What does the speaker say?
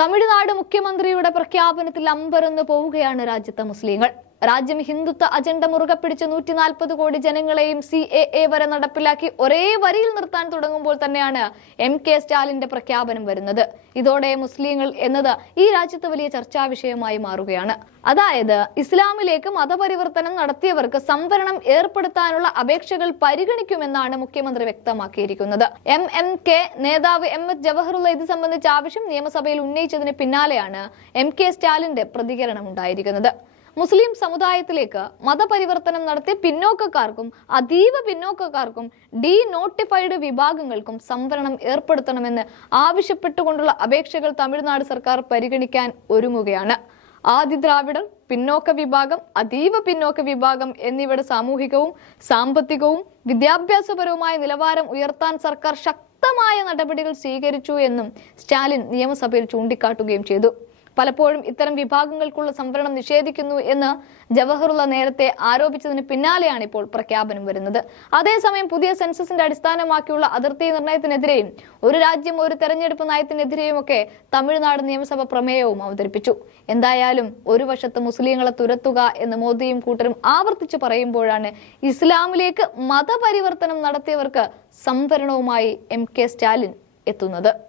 തമിഴ്നാട് മുഖ്യമന്ത്രിയുടെ പ്രഖ്യാപനത്തിൽ അമ്പരന്ന് പോവുകയാണ് രാജ്യത്തെ മുസ്ലിങ്ങൾ. രാജ്യം ഹിന്ദുത്വ അജണ്ട മുറുകെ പിടിച്ച് നൂറ്റി നാൽപ്പത് കോടി ജനങ്ങളെയും സി എ എ വരെ നടപ്പിലാക്കി ഒരേ വരിയിൽ നിർത്താൻ തുടങ്ങുമ്പോൾ തന്നെയാണ് എം കെ സ്റ്റാലിന്റെ പ്രഖ്യാപനം വരുന്നത്. ഇതോടെ മുസ്ലിങ്ങൾ എന്നത് ഈ രാജ്യത്ത് വലിയ ചർച്ചാ വിഷയമായി മാറുകയാണ്. അതായത് ഇസ്ലാമിലേക്ക് മതപരിവർത്തനം നടത്തിയവർക്ക് സംവരണം ഏർപ്പെടുത്താനുള്ള അപേക്ഷകൾ പരിഗണിക്കുമെന്നാണ് മുഖ്യമന്ത്രി വ്യക്തമാക്കിയിരിക്കുന്നത്. എം എം കെ നേതാവ് എം എസ് ജവഹറുള്ള ഇത് സംബന്ധിച്ച ആവശ്യം നിയമസഭയിൽ ഉന്നയിച്ചതിന് പിന്നാലെയാണ് എം കെ സ്റ്റാലിന്റെ പ്രതികരണം ഉണ്ടായിരിക്കുന്നത്. മുസ്ലിം സമുദായത്തിലേക്ക് മതപരിവർത്തനം നടത്തി പിന്നോക്കക്കാർക്കും അതീവ പിന്നോക്കക്കാർക്കും ഡി നോട്ടിഫൈഡ് വിഭാഗങ്ങൾക്കും സംവരണം ഏർപ്പെടുത്തണമെന്ന് ആവശ്യപ്പെട്ടുകൊണ്ടുള്ള അപേക്ഷകൾ തമിഴ്നാട് സർക്കാർ പരിഗണിക്കാൻ ഒരുങ്ങുകയാണ്. ആദി ദ്രാവിഡർ പിന്നോക്ക വിഭാഗം അതീവ പിന്നോക്ക വിഭാഗം എന്നിവയുടെ സാമൂഹികവും സാമ്പത്തികവും വിദ്യാഭ്യാസപരവുമായ നിലവാരം ഉയർത്താൻ സർക്കാർ ശക്തമായ നടപടികൾ സ്വീകരിച്ചു എന്നും സ്റ്റാലിൻ നിയമസഭയിൽ ചൂണ്ടിക്കാട്ടുകയും ചെയ്തു. പലപ്പോഴും ഇത്തരം വിഭാഗങ്ങൾക്കുള്ള സംവരണം നിഷേധിക്കുന്നു എന്ന് ജവഹറുള്ള നേരത്തെ ആരോപിച്ചതിന് പിന്നാലെയാണ് ഇപ്പോൾ പ്രഖ്യാപനം വരുന്നത്. അതേസമയം പുതിയ സെൻസസിന്റെ അടിസ്ഥാനമാക്കിയുള്ള അതിർത്തി നിർണയത്തിനെതിരെയും ഒരു രാജ്യം ഒരു തെരഞ്ഞെടുപ്പ് നയത്തിനെതിരെയും ഒക്കെ തമിഴ്നാട് നിയമസഭ പ്രമേയവും അവതരിപ്പിച്ചു. എന്തായാലും ഒരു വശത്ത് മുസ്ലിങ്ങളെ തുരത്തുക എന്ന് മോദിയും കൂട്ടരും ആവർത്തിച്ചു പറയുമ്പോഴാണ് ഇസ്ലാമിലേക്ക് മതപരിവർത്തനം നടത്തിയവർക്ക് സംവരണവുമായി എം കെ സ്റ്റാലിൻ എത്തുന്നത്.